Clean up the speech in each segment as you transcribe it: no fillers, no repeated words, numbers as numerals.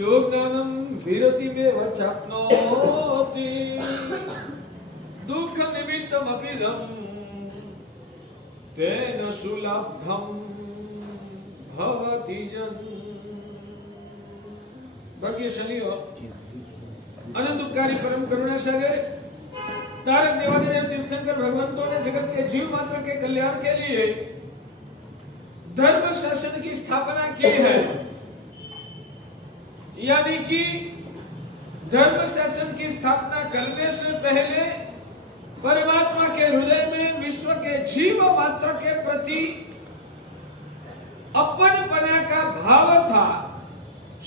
योगदानं विरतिमेव चाप्नोति दुःख निमित्तमपीदं तेन सुलब्धं भवति जन। भाग्यशाली हो अनंत उपकारी परम करुणा सागर तारक देवादिदेव तीर्थंकर भगवंतों ने जगत के जीव मात्र के कल्याण के लिए धर्म शासन की स्थापना की है। यानी कि धर्म शासन की स्थापना करने से पहले परमात्मा के हृदय में विश्व के जीव मात्र के प्रति अपनपना का भाव था।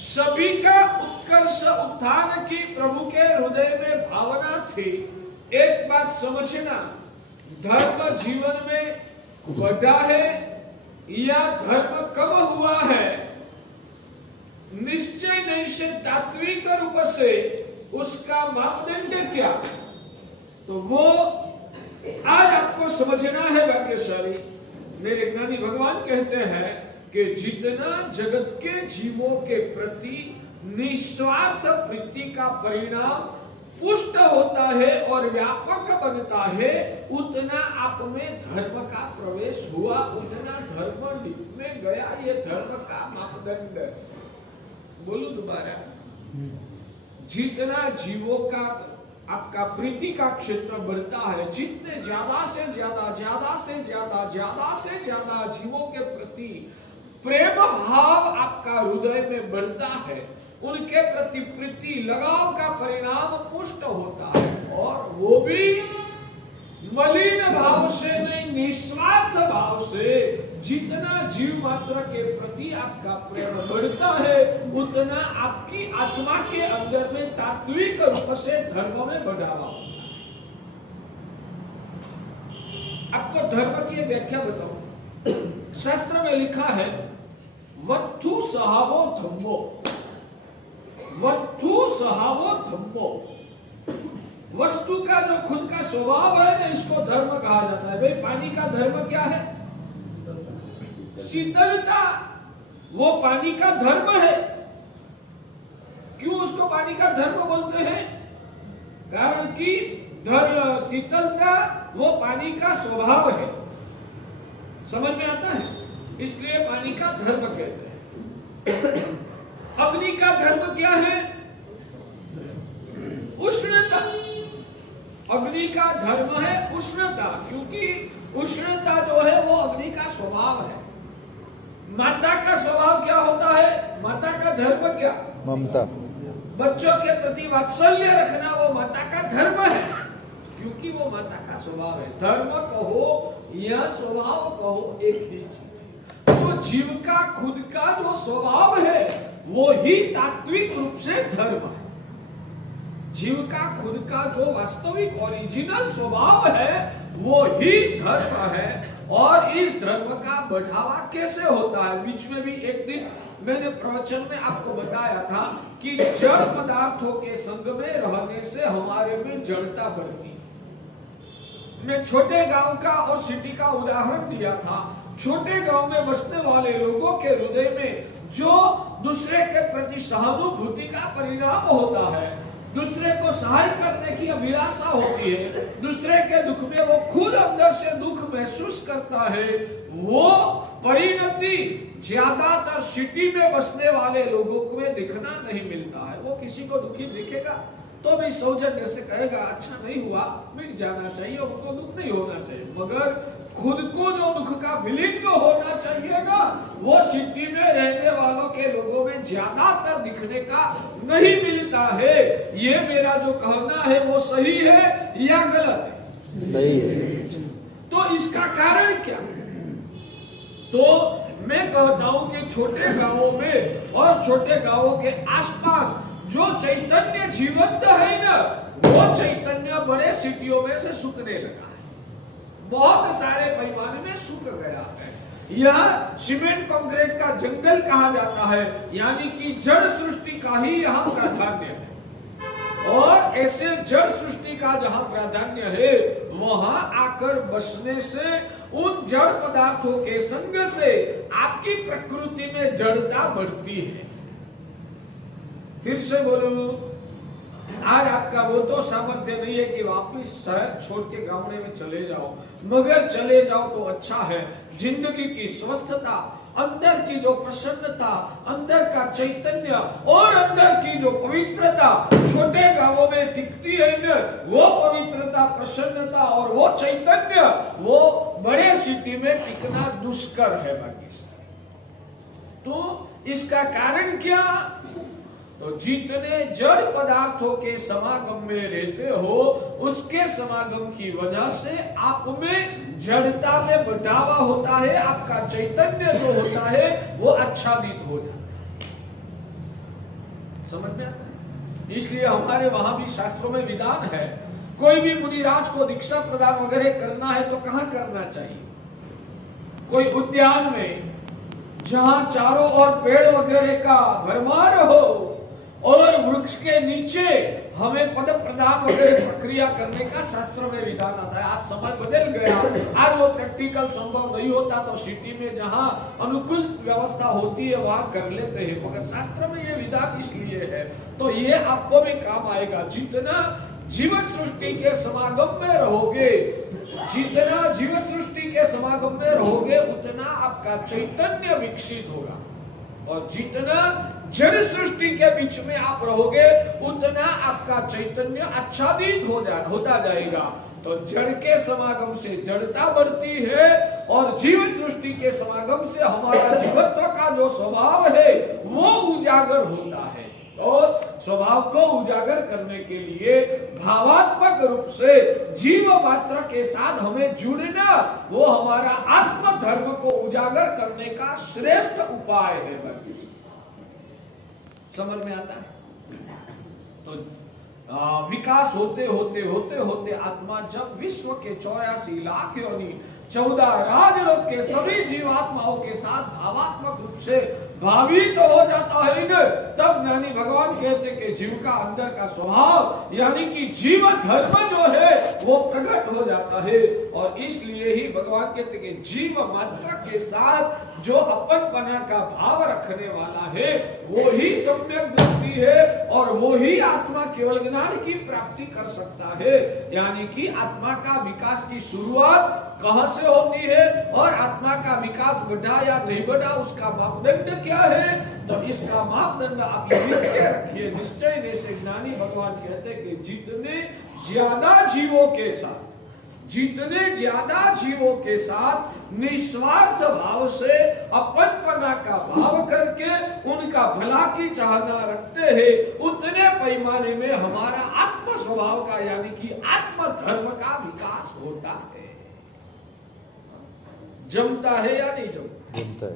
सभी का उत्कर्ष उत्थान की प्रभु के हृदय में भावना थी। एक बात समझना, धर्म जीवन में बढ़ा है या धर्म कम हुआ है, निश्चय निश्चय तात्विक रूप से उसका मापदंड क्या, तो वो आज आपको समझना है। भाग्यशाली मेरे ज्ञानी भगवान कहते हैं कि जितना जगत के जीवों के प्रति निस्वार्थ प्रीति का परिणाम पुष्ट होता है और व्यापक बनता है, उतना आप में धर्म का प्रवेश हुआ, उतना धर्म डीप में गया। ये धर्म का मापदंड। बोलू दोबारा, जितना जीवों का आपका प्रीति का क्षेत्र बढ़ता है, जितने ज्यादा से ज्यादा जीवों के प्रति प्रेम भाव आपका हृदय में बढ़ता है, उनके प्रति प्रीति लगाव का परिणाम पुष्ट होता है। और वो भी मलिन भाव से नहीं, निस्वार्थ भाव से। जितना जीव मात्र के प्रति आपका प्रेम बढ़ता है, उतना आपकी आत्मा के अंदर में तात्विक रूप से धर्म में बढ़ावा। आपको धर्म की व्याख्या बताऊं। शास्त्र में लिखा है वत्थु सहावो धम्मो, वत्थु सहावो धम्मो। वस्तु का जो खुद का स्वभाव है ना, इसको धर्म कहा जाता है। भाई पानी का धर्म क्या है? शीतलता। वो पानी का धर्म है। क्यों उसको पानी का धर्म बोलते हैं? कारण कि शीतलता वो पानी का स्वभाव है। समझ में आता है? इसलिए पानी का धर्म कहते हैं। अग्नि का धर्म क्या है? उष्णता। अग्नि का धर्म है उष्णता, क्योंकि उष्णता जो है वो अग्नि का स्वभाव है। माता का स्वभाव क्या होता है? माता का धर्म क्या? ममता। बच्चों के प्रति वात्सल्य रखना वो माता का धर्म है, क्योंकि वो माता का स्वभाव है। धर्म कहो या स्वभाव कहो, एक ही चीज। तो जीव का खुद का जो स्वभाव है वो ही तात्विक रूप से धर्म है। जीव का खुद का जो वास्तविक ओरिजिनल स्वभाव है वो ही धर्म है। और इस धर्म का बढ़ावा कैसे होता है? बीच में भी एक दिन मैंने प्रवचन में आपको बताया था कि जड़ पदार्थों के संग में रहने से हमारे में जड़ता बढ़ती है। मैं छोटे गांव का और सिटी का उदाहरण दिया था। छोटे गांव में बसने वाले लोगों के हृदय में जो दूसरे के प्रति सहानुभूति का परिणाम होता है, दूसरे को सहाय करने की अभिलाषा होती है, दूसरे के दुख में वो खुद अंदर से दुख महसूस करता है, वो परिणति ज्यादातर सिटी में बसने वाले लोगों में दिखना नहीं मिलता है। वो किसी को दुखी दिखेगा तो भी सौजन्य से कहेगा अच्छा नहीं हुआ, मिट जाना चाहिए, उनको दुख नहीं होना चाहिए। मगर खुद को जो दुख का फीलिंग होना चाहिए ना, वो सिटी में रहने वालों के लोगों में ज्यादातर दिखने का नहीं मिलता है। ये मेरा जो कहना है वो सही है या गलत है? सही है। तो इसका कारण क्या? तो मैं कहता हूं कि छोटे गांवों में और छोटे गांवों के आसपास जो चैतन्य जीवंत है ना, वो चैतन्य बड़े सिटियों में से सूखने लगा है। बहुत सारे पैमाने में सूख गया है। यह सीमेंट कंक्रीट का जंगल कहा जाता है, यानी कि जड़ सृष्टि का ही यहाँ प्राधान्य है। और ऐसे जड़ सृष्टि का जहाँ प्राधान्य है, वहां आकर बसने से उन जड़ पदार्थों के संग से आपकी प्रकृति में जड़ता बढ़ती है। फिर से बोलूं, आज आपका वो तो सामर्थ्य नहीं है कि वापिस शहर छोड़ के गांव में चले जाओ, मगर चले जाओ तो अच्छा है। जिंदगी की स्वस्थता, अंदर की जो प्रसन्नता, अंदर का चैतन्य और अंदर की जो पवित्रता छोटे गांवों में टिकती है न, वो पवित्रता, प्रसन्नता और वो चैतन्य वो बड़े सिटी में टिकना दुष्कर है। बाकी तो इसका कारण क्या? तो जितने जड़ पदार्थों के समागम में रहते हो, उसके समागम की वजह से आप में जड़ता में बढ़ावा होता है, आपका चैतन्य जो होता है वो आच्छादित हो जाता है। समझ में आता है? इसलिए हमारे वहां भी शास्त्रों में विधान है, कोई भी मुनिराज को दीक्षा प्रदान वगैरह करना है तो कहां करना चाहिए? कोई उद्यान में जहां चारों ओर पेड़ वगैरह का भरमार हो और वृक्ष के नीचे हमें पद प्रदान वगैरह प्रक्रिया करने का शास्त्र में विधान आता है। आज समय बदल गया, आज वो प्रैक्टिकल संभव नहीं होता, तो सिटी में जहां अनुकूल व्यवस्था होती है वहां कर लेते हैं, मगर शास्त्र में ये विधान इसलिए है। तो ये आपको भी काम आएगा। जितना जीव सृष्टि के समागम में रहोगे, जितना जीव सृष्टि के समागम में रहोगे, उतना आपका चैतन्य विकसित होगा, और जितना जड़ सृष्टि के बीच में आप रहोगे, उतना आपका चैतन्य आच्छादित होता जाएगा। तो जड़ के समागम से जड़ता बढ़ती है, और जीव सृष्टि के समागम से हमारा जीवत्व का जो स्वभाव है वो उजागर होता है। और स्वभाव को उजागर करने के लिए भावात्मक रूप से जीव मात्र के साथ हमें जुड़ना, वो हमारा आत्म धर्म को उजागर करने का श्रेष्ठ उपाय है। समझ में आता है? तो विकास होते होते होते होते आत्मा जब विश्व के 84 लाख योनि 14 राजलोक के सभी जीवात्माओं के साथ भावात्मक रूप से भावित तो हो जाता है न, तब ज्ञानी भगवान कहते कि जीव का अंदर का स्वभाव यानी कि जीव धर्म जो है वो प्रकट हो जाता है। और इसलिए ही भगवान कहते कि जीव मात्र के साथ जो अपनपना का भाव रखने वाला है वो ही सम्यक दृष्टि है, और वो ही आत्मा केवल ज्ञान की प्राप्ति कर सकता है। यानी कि आत्मा का विकास की शुरुआत कहां से होती है, और आत्मा का विकास बढ़ा या नहीं बढ़ा उसका मापदंड क्या है? तो इसका मापदंड आप लिख के रखिए निश्चय से। ज्ञानी भगवान कहते कि जितने ज्यादा जीवों के साथ निस्वार्थ भाव से अपनपना का भाव करके उनका भला की चाहना रखते हैं, उतने पैमाने में हमारा आत्म स्वभाव का यानी कि आत्म धर्म का विकास होता है। जमता है या नहीं जमता है?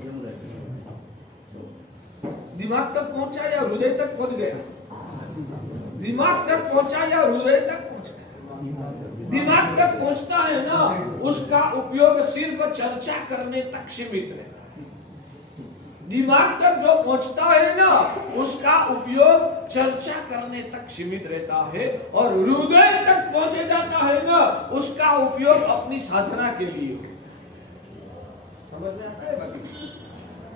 दिमाग तक पहुंचा या हृदय तक पहुंच गया? दिमाग तक पहुंचा या हृदय तक पहुंच गया? दिमाग तक पहुंचता है ना, उसका उपयोग सिर्फ चर्चा करने तक सीमित रहता है। दिमाग तक जो पहुंचता है ना, उसका उपयोग चर्चा करने तक सीमित रहता है, और हृदय तक पहुंचे जाता है ना, उसका उपयोग अपनी साधना के लिए। समझ में आता है? बाकी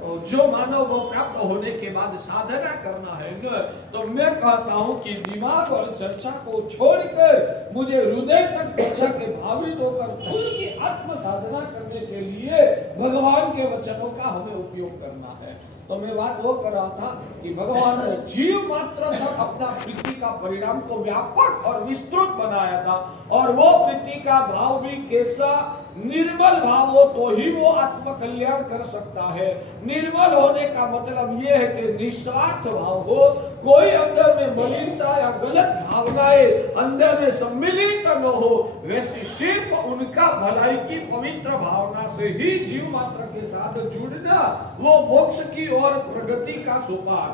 तो जो मानव वो प्राप्त होने के बाद साधना करना है न, तो मैं कहता हूं कि दिमाग और चर्चा को छोड़कर मुझे हृदय तक पहुंचा के भावित होकर खुद की आत्म साधना करने के लिए भगवान के वचनों का हमें उपयोग करना है। तो मैं बात वो कर रहा था कि भगवान ने जीव मात्र तक अपना प्रीति का परिणाम को व्यापक और विस्तृत बनाया था, और वो प्रीति का भाव भी कैसा? निर्मल भाव हो तो ही वो आत्म कल्याण कर सकता है। निर्मल होने का मतलब ये है कि निस्वार्थ भाव हो, कोई अंदर में मलिनता या गलत भावनाएं अंदर में सम्मिलित न हो। वैसे सिर्फ उनका भलाई की पवित्र भावना से ही जीव मात्र के साथ जुड़ना वो मोक्ष की और प्रगति का सोपान।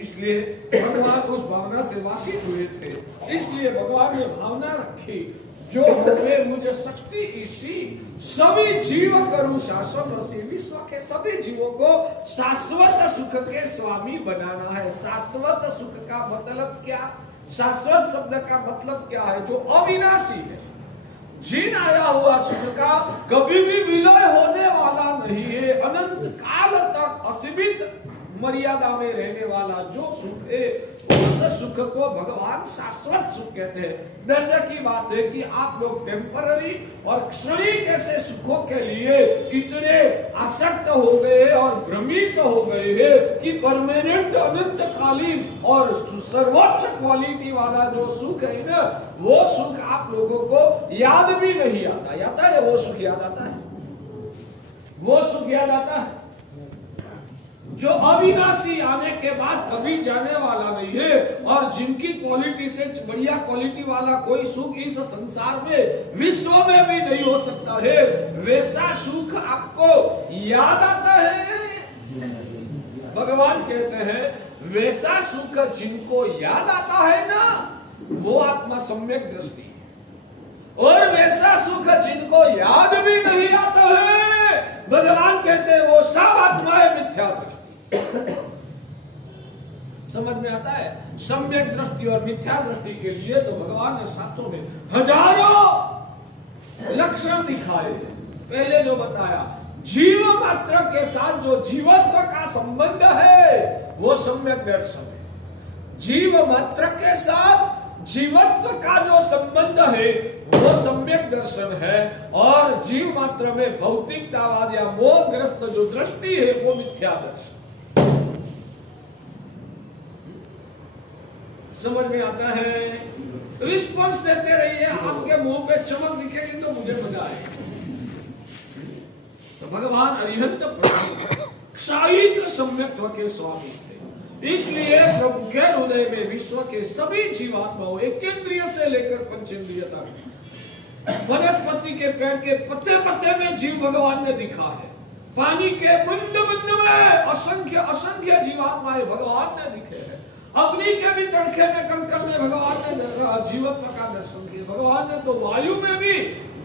इसलिए भगवान उस भावना से वासित हुए थे, इसलिए भगवान ने भावना रखी जो हमें मुझे शक्ति इसी सभी जीव करूं शासन रसी। विश्व के सभी जीवों को शाश्वत सुख के स्वामी बनाना है। शाश्वत सुख का मतलब क्या? शाश्वत शब्द का मतलब क्या है? जो अविनाशी है, जीन आया हुआ सुख का कभी भी विलय होने वाला नहीं है, अनंत काल तक असीमित मर्यादा में रहने वाला जो सुख है, उस सुख को भगवान शाश्वत सुख कहते हैं। दर्द की बात है कि आप लोग टेम्पररी और क्षणिक ऐसे सुखों के लिए इतने आसक्त हो गए और भ्रमित हो गए हैं कि परमानेंट अनंतकालीन और सर्वोच्च क्वालिटी वाला जो सुख है ना, वो सुख आप लोगों को याद भी नहीं आता। आता है वो सुख याद आता है, वो सुख याद आता है जो अविनाशी आने के बाद कभी जाने वाला नहीं है, और जिनकी क्वालिटी से बढ़िया क्वालिटी वाला कोई सुख इस संसार में विश्व में भी नहीं हो सकता है। वैसा सुख आपको याद आता है। भगवान कहते हैं वैसा सुख जिनको याद आता है ना, वो आत्मा सम्यक दृष्टि है। और वैसा सुख जिनको याद भी नहीं आता है, भगवान कहते हैं वो सब आत्माएं मिथ्या दृष्टि। समझ में आता है? सम्यक दृष्टि और मिथ्या दृष्टि के लिए तो भगवान ने शास्त्रों में हजारों लक्षण दिखाए। पहले जो बताया, जीव मात्र के साथ जो जीवत्व का संबंध है वो सम्यक दर्शन है। जीव मात्र के साथ जीवत्व का जो संबंध है वो सम्यक दर्शन है, और जीव मात्र में भौतिकतावाद या मोहग्रस्त जो दृष्टि है वो मिथ्या दर्शन। समझ में आता है? रिस्पॉन्स देते रहिए, आपके मुंह पे चमक दिखेगी तो मुझे मजा आएगा। तो भगवान अरिहंत क्षायिक सम्यक्त्व के स्वामी थे, इसलिए प्रभु के हृदय में विश्व के सभी जीवात्माओं, एक इंद्रिय से लेकर पंचेंद्रिय तक, वनस्पति के पेड़ के पत्ते पत्ते में जीव भगवान ने दिखा है, पानी के बूंद बूंद में असंख्य असंख्य जीवात्माएं भगवान ने दिखे हैं, अग्नि के भी तड़के में कण में भगवान ने जीवत्व का दर्शन किया। भगवान ने तो वायु में भी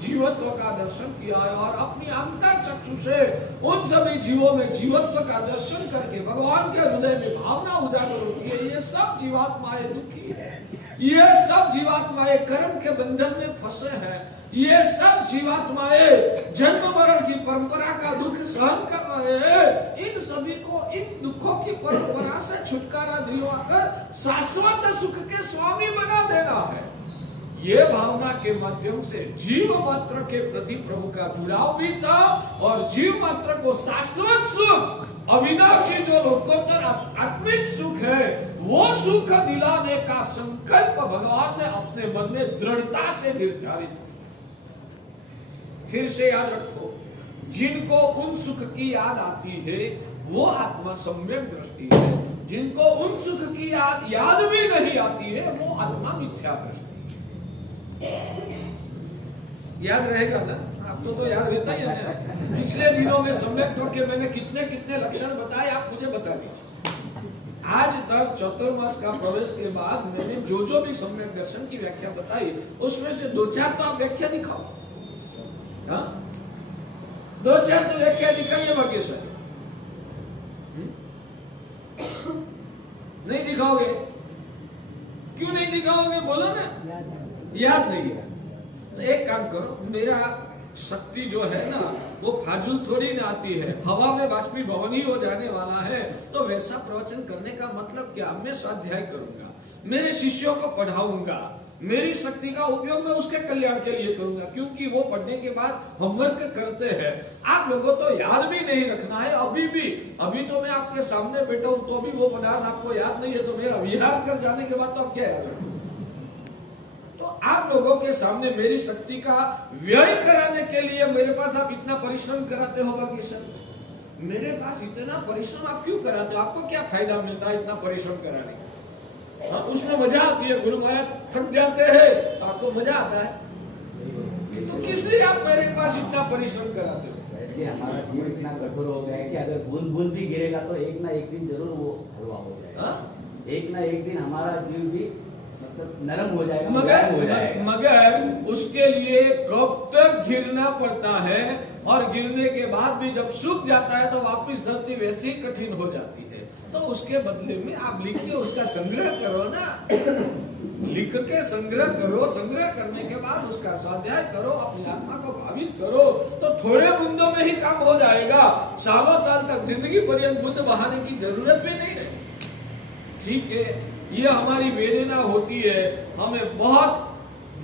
जीवत्व का दर्शन किया है, और अपनी अंतर चक्षु से उन सभी जीवों में जीवत्व का दर्शन करके भगवान के हृदय में भावना उजागर होती है। ये सब जीवात्माएं दुखी है, ये सब जीवात्माएं कर्म के बंधन में फंसे हैं, ये सब जीवात्माएं जन्म मरण की परंपरा का दुख सहन कर रहे हैं। इन सभी को इन दुखों की परंपरा से छुटकारा दिलवाकर शाश्वत सुख के स्वामी बना देना है। ये भावना के माध्यम से जीव मात्र के प्रति प्रभु का जुड़ाव भी था, और जीव मात्र को शाश्वत सुख, अविनाशी जो लोकोत्तर आत्मिक सुख है, वो सुख दिलाने का संकल्प भगवान ने अपने मन में दृढ़ता से निर्धारित किया। फिर से याद रखो, जिनको उन सुख की याद आती है वो आत्मा सम्यक दृष्टि है, जिनको उन सुख की याद भी नहीं आती है वो आत्मा मिथ्या दृष्टि है। याद रहेगा ना? आपको तो याद रहता ही है। पिछले दिनों में सम्यक के मैंने कितने कितने लक्षण बताए, आप मुझे बता दीजिए। आज तक चतुर्मास का प्रवेश के बाद मैंने जो भी सम्यक दर्शन की व्याख्या बताई, उसमें से 2-4 तो आप व्याख्या दिखाओ। हाँ? 2-4 तो व्याख्या दिखाइए, बाकी सर नहीं दिखाओगे? क्यों नहीं दिखाओगे? बोलो ना। याद नहीं है तो एक काम करो, मेरा शक्ति जो है ना वो फाजुल थोड़ी ना आती है, हवा में बाष्पीभवन ही हो जाने वाला है। तो वैसा प्रवचन करने का मतलब क्या? मैं स्वाध्याय करूंगा, मेरे शिष्यों को पढ़ाऊंगा, मेरी शक्ति का उपयोग मैं उसके कल्याण के लिए करूंगा, क्योंकि वो पढ़ने के बाद होमवर्क करते हैं। आप लोगों तो याद भी नहीं रखना है अभी तो मैं आपके सामने बैठा हूं तो भी वो पदार्थ आपको याद नहीं है, तो मेरा विहार कर जाने के बाद तो आप क्या याद रखो? तो आप लोगों के सामने मेरी शक्ति का व्यय कराने के लिए मेरे पास आप इतना परिश्रम कराते हो वकेशन, मेरे पास इतना परिश्रम आप क्यों कराते हो? आपको क्या फायदा मिलता है इतना परिश्रम कराने का? उसमें मजा आती है, गुरु महाराज थक जाते हैं तो आपको मजा आता है, तो किस लिए आप मेरे पास इतना परिश्रम कराते हो? हमारा जीव इतना कठोर हो गया है कि अगर बूंद बूंद भी गिरेगा तो एक ना एक दिन जरूर वो हलवा हो जाएगा। एक ना एक दिन हमारा जीव भी मतलब नरम हो जाएगा, मगर उसके लिए कब तक गिरना पड़ता है, और गिरने के बाद भी जब सूख जाता है तो वापस धरती वैसे ही कठिन हो जाती है। तो उसके बदले में आप लिख के उसका संग्रह करो ना। लिख के संग्रह करो, संग्रह करने के बाद उसका स्वाध्याय करो, अपनी आत्मा को भावित करो, तो थोड़े बूंदों में ही काम हो जाएगा। सालों साल तक जिंदगी पर्यंत बुद्ध बहाने की जरूरत भी नहीं रही। ठीक है, ये हमारी वेदना होती है, हमें बहुत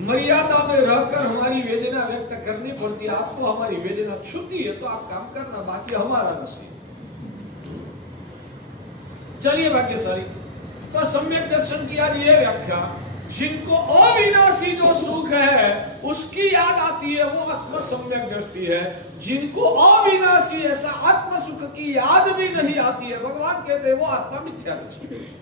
मर्यादा में रहकर हमारी वेदना व्यक्त करनी पड़ती है। आपको हमारी वेदना छूती है तो आप काम करना, बाकी हमारा नसीब। चलिए बाकी सारी तो सम्यक दर्शन की आज ये व्याख्या, जिनको अविनाशी जो सुख है उसकी याद आती है वो आत्म सम्यक दृष्टि है। जिनको अविनाशी ऐसा आत्म सुख की याद भी नहीं आती है, भगवान कहते हैं वो आत्मा मिथ्या दृष्टि है।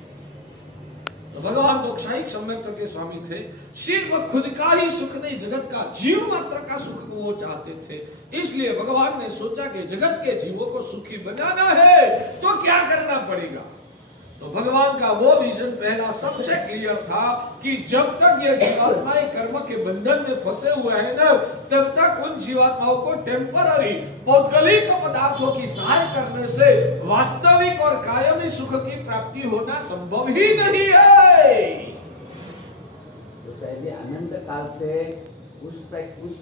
तो भगवान दोक्षायिक सम्यक के स्वामी थे, सिर्फ खुद का ही सुख नहीं, जगत का जीव मात्र का सुख वो चाहते थे। इसलिए भगवान ने सोचा कि जगत के जीवों को सुखी बनाना है तो क्या करना पड़ेगा। तो भगवान का वो विजन पहला सबसे क्लियर था कि जब तक ये जीवात्माएं कर्म के बंधन में फंसे हुए हैं ना, तब तक उन जीवात्माओं को टेम्पररी पौद्गलिक पदार्थों की सहाय करने से वास्तविक और कायमी सुख की प्राप्ति होना संभव ही नहीं है। तो पहले अनंत काल से उस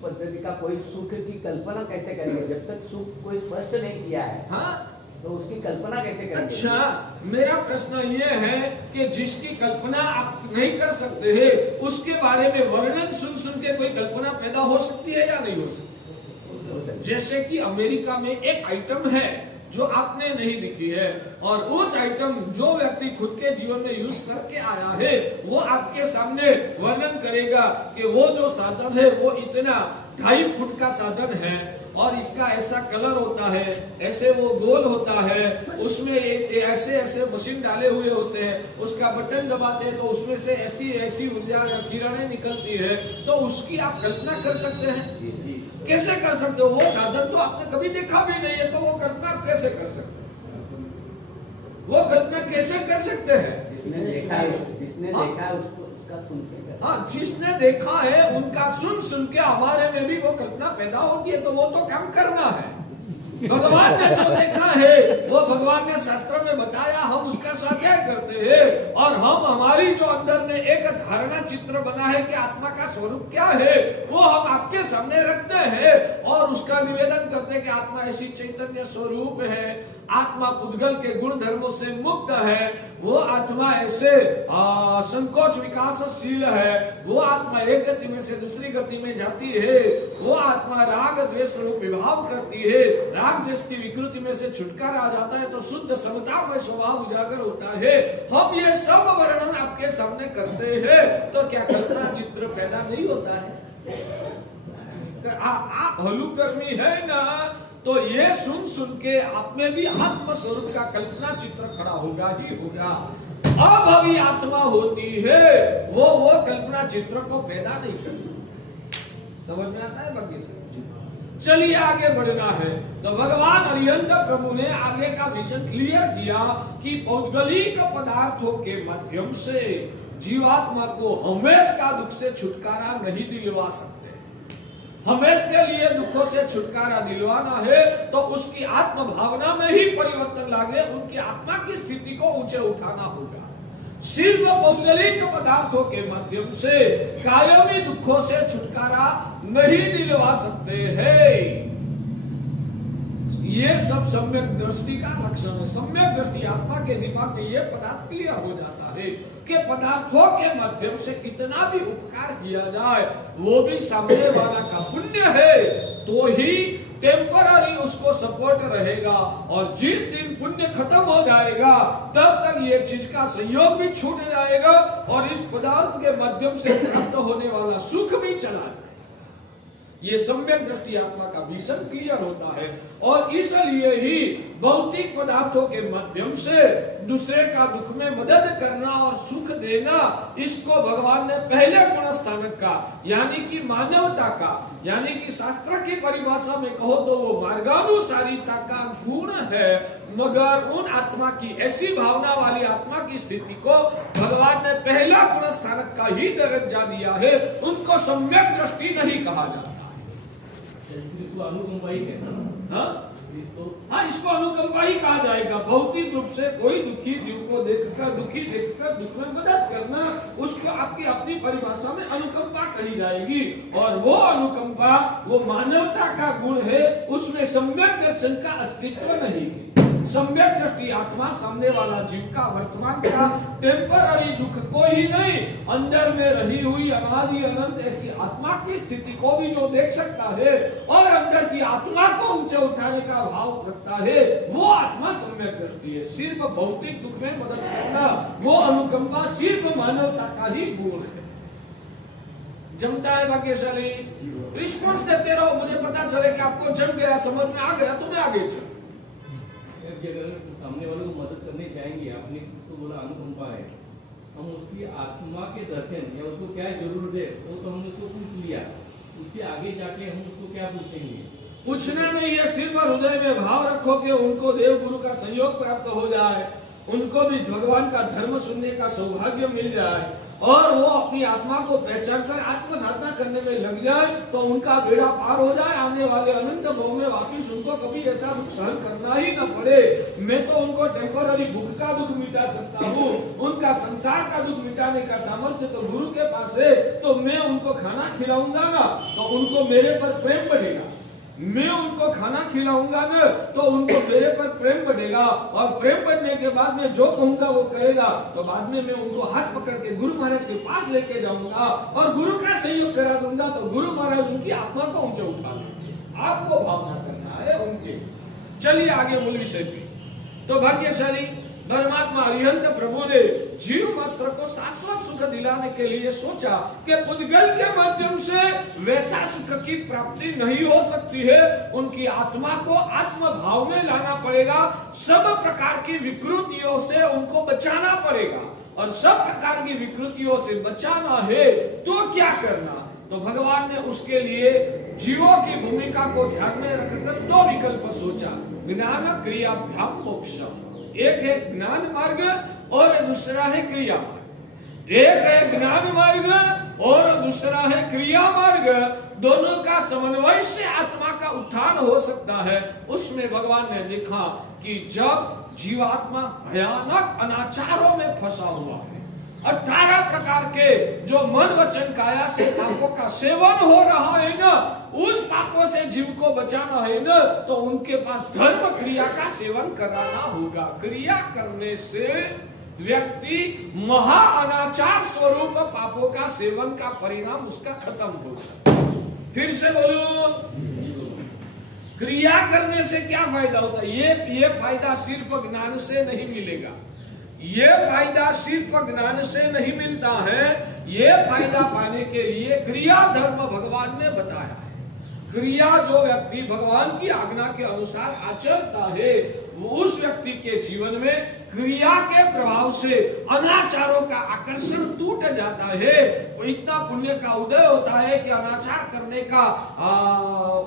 पद्धति का कोई सुख की कल्पना कैसे करेंगे जब तक सुख कोई स्पर्श नहीं किया है। हाँ, तो उसकी कल्पना कैसे करेंगे? अच्छा, मेरा प्रश्न ये है कि जिसकी कल्पना आप नहीं कर सकते हैं, उसके बारे में वर्णन सुन के कोई कल्पना पैदा हो सकती है या नहीं हो सकती? जैसे कि अमेरिका में एक आइटम है जो आपने नहीं दिखी है, और उस आइटम जो व्यक्ति खुद के जीवन में यूज करके आया है वो आपके सामने वर्णन करेगा कि वो जो साधन है वो इतना 2.5 फुट का साधन है और इसका ऐसा कलर होता है, ऐसे वो गोल होता है, उसमें ऐसे ऐसे मशीन डाले हुए होते हैं, उसका बटन दबाते हैं तो उसमें से ऐसी ऐसी ऊर्जा या किरणें निकलती है। तो उसकी आप कल्पना कर सकते हैं? कैसे कर सकते हो? वो साधन तो आपने कभी देखा भी नहीं है, तो वो कल्पना कैसे कर सकते हैं? वो कल्पना कैसे कर सकते हैं? जिसने देखा है उसका सुन के। हाँ, जिसने देखा है उनका सुन के हमारे में भी वो कल्पना पैदा होती है, तो वो तो काम करना है। भगवान ने जो देखा है वो भगवान ने शास्त्र में बताया, हम उसका स्वाध्याय करते हैं और हम हमारी जो अंदर में एक धारणा चित्र बना है कि आत्मा का स्वरूप क्या है वो हम आपके सामने रखते हैं और उसका निवेदन करते हैं कि आत्मा ऐसी चैतन्य स्वरूप है, आत्मा पुद्गल के गुण धर्मों से मुक्त है, वो आत्मा ऐसे संकोच विकासशील है, वो आत्मा एक गति में से दूसरी गति में जाती है, वो आत्मा राग द्वेष रूप विभाव करती है, राग द्वेष की विकृति में से छुटकारा आ जाता है तो शुद्ध समता में स्वभाव उजागर होता है। हम ये सब वर्णन आपके सामने करते हैं तो क्या कल्पना चित्र पैदा नहीं होता है? आप हलुकर्मी है ना, तो ये सुन के आप में भी आत्म स्वरूप का कल्पना चित्र खड़ा होगा ही होगा। अब अभी आत्मा होती है वो कल्पना चित्र को पैदा नहीं कर सकती। समझ में आता है? बाकी से चलिए आगे बढ़ना है। तो भगवान अरिहंत प्रभु ने आगे का विजन क्लियर किया कि पौद्गलिक पदार्थों के माध्यम से जीवात्मा को हमेशा दुख से छुटकारा नहीं दिलवा सकते। हमेशा के लिए दुखों से छुटकारा दिलवाना है तो उसकी आत्म भावना में ही परिवर्तन लागे, उनकी आत्मा की स्थिति को ऊंचे उठाना होगा। सिर्फ पौद्गलिक पदार्थों के माध्यम से कायमी दुखों से छुटकारा नहीं दिलवा सकते हैं। ये सब सम्यक दृष्टि का लक्षण है। सम्यक दृष्टि आत्मा के दिमाग में ये पदार्थ क्लियर हो जाता है कि पदार्थों के माध्यम से कितना भी उपकार किया जाए वो भी सामने वाला का पुण्य है, तो ही टेम्पररी उसको सपोर्ट रहेगा, और जिस दिन पुण्य खत्म हो जाएगा तब तक ये चीज का संयोग भी छूट जाएगा और इस पदार्थ के माध्यम से प्राप्त होने वाला सुख भी चला जाएगा। ये सम्यक दृष्टि आत्मा का विजन क्लियर होता है और इसलिए ही भौतिक पदार्थों के माध्यम से दूसरे का दुख में मदद करना और सुख देना, इसको भगवान ने पहले गुण स्थानक का यानी कि मानवता का, यानी कि शास्त्र की परिभाषा में कहो तो वो मार्गानुसारिता का गुण है। मगर उन आत्मा की ऐसी भावना वाली आत्मा की स्थिति को भगवान ने पहला गुण स्थानक का ही दर्जा दिया है, उनको सम्यक दृष्टि नहीं कहा जाता। अनुकंपाई कहना, हाँ, इसको अनुकंपा ही कहा जाएगा। भौतिक रूप से कोई दुखी जीव को देखकर दुखी देखकर दुख में मदद करना, उसको आपकी अपनी परिभाषा में अनुकंपा कही जाएगी। और वो अनुकंपा वो मानवता का गुण है, उसमें सम्यक दर्शन का अस्तित्व नहीं है। सम्यक दृष्टि आत्मा सामने वाला जीव का वर्तमान का टेम्पररी दुख को ही नहीं, अंदर में रही हुई अनादि अनंत ऐसी आत्मा की स्थिति को भी जो देख सकता है और अंदर की आत्मा को ऊंचे उठाने का भाव रखता है, वो आत्मा सम्यक दृष्टि है। सिर्फ भौतिक दुख में मदद करना, वो अनुकंपा सिर्फ मानवता का ही गुण है। जमता है भाग्यशाली? रिस्पॉन्स देते रहो, मुझे पता चले कि आपको जम गया, समझ में आ गया, तुम्हें आगे चलो। अगर सामने वालों को मदद करने जाएंगे, आपने उसको बोला अनुकंपा है, हम उसकी आत्मा के दर्शन या उसको क्या जरूरत है तो हमने उसको पूछ लिया, उससे आगे जाके हम उसको क्या पूछेंगे? पूछना नहीं है, सिर्फ हृदय में भाव रखो कि उनको देव गुरु का सहयोग प्राप्त हो जाए, उनको भी भगवान का धर्म सुनने का सौभाग्य मिल जाए और वो अपनी आत्मा को पहचान कर आत्म साधना करने में लग जाए तो उनका बेड़ा पार हो जाए। आने वाले अनंत भव में वापिस उनको कभी ऐसा दुख सहन करना ही न पड़े। मैं तो उनको टेम्पररी भूख का दुख मिटा सकता हूँ, उनका संसार का दुख मिटाने का सामर्थ्य तो गुरु के पास है। तो मैं उनको खाना खिलाऊंगा ना तो उनको मेरे पर प्रेम बढ़ेगा, मैं उनको खाना खिलाऊंगा ना तो उनको मेरे पर प्रेम बढ़ेगा और प्रेम बढ़ने के बाद में जो कहूंगा वो करेगा। तो बाद में मैं उनको हाथ पकड़ के गुरु महाराज के पास लेके जाऊंगा और गुरु का सहयोग करा दूंगा तो गुरु महाराज उनकी आत्मा को ऊंचे उठा लेंगे। आपको भावना करना है उनके। चलिए आगे मूल विषय पे। तो भाग्यशाली परमात्मा अरिहंत प्रभु ने जीव मात्र को शाश्वत सुख दिलाने के लिए सोचा कि पुद्गल के माध्यम से वैसा सुख की प्राप्ति नहीं हो सकती है, उनकी आत्मा को आत्म भाव में लाना पड़ेगा। सब प्रकार की विकृतियों से उनको बचाना पड़ेगा और सब प्रकार की विकृतियों से बचाना है तो क्या करना? तो भगवान ने उसके लिए जीवों की भूमिका को ध्यान में रखकर दो विकल्प सोचा, ज्ञान क्रियाभ्याम मोक्ष। एक है ज्ञान मार्ग और दूसरा है क्रिया मार्ग। एक है ज्ञान मार्ग और दूसरा है क्रिया मार्ग। दोनों का समन्वय से आत्मा का उत्थान हो सकता है। उसमें भगवान ने देखा कि जब जीवात्मा भयानक अनाचारों में फंसा हुआ है, 18 प्रकार के जो मन वचन काया से पापों का सेवन हो रहा है ना, उस पापों से जीव को बचाना है ना तो उनके पास धर्म क्रिया का सेवन कराना होगा। क्रिया करने से व्यक्ति महा अनाचार स्वरूप पापों का सेवन का परिणाम उसका खत्म होगा। फिर से बोलो, क्रिया करने से क्या फायदा होता है? ये फायदा सिर्फ ज्ञान से नहीं मिलेगा। ये फायदा सिर्फ ज्ञान से नहीं मिलता है। ये फायदा पाने के लिए क्रिया धर्म भगवान ने बताया है। क्रिया जो व्यक्ति भगवान की आज्ञा के अनुसार आचरता है वो उस व्यक्ति के जीवन में क्रिया के प्रभाव से अनाचारों का आकर्षण टूट जाता है। तो इतना पुण्य का उदय होता है कि अनाचार करने का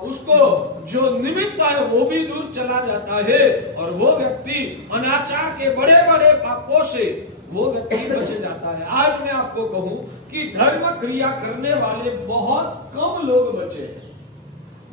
उसको जो निमित्त है वो भी दूर चला जाता है और वो व्यक्ति अनाचार के बड़े बड़े पापों से वो व्यक्ति बच जाता है। आज मैं आपको कहूं कि धर्म क्रिया करने वाले बहुत कम लोग बचे हैं।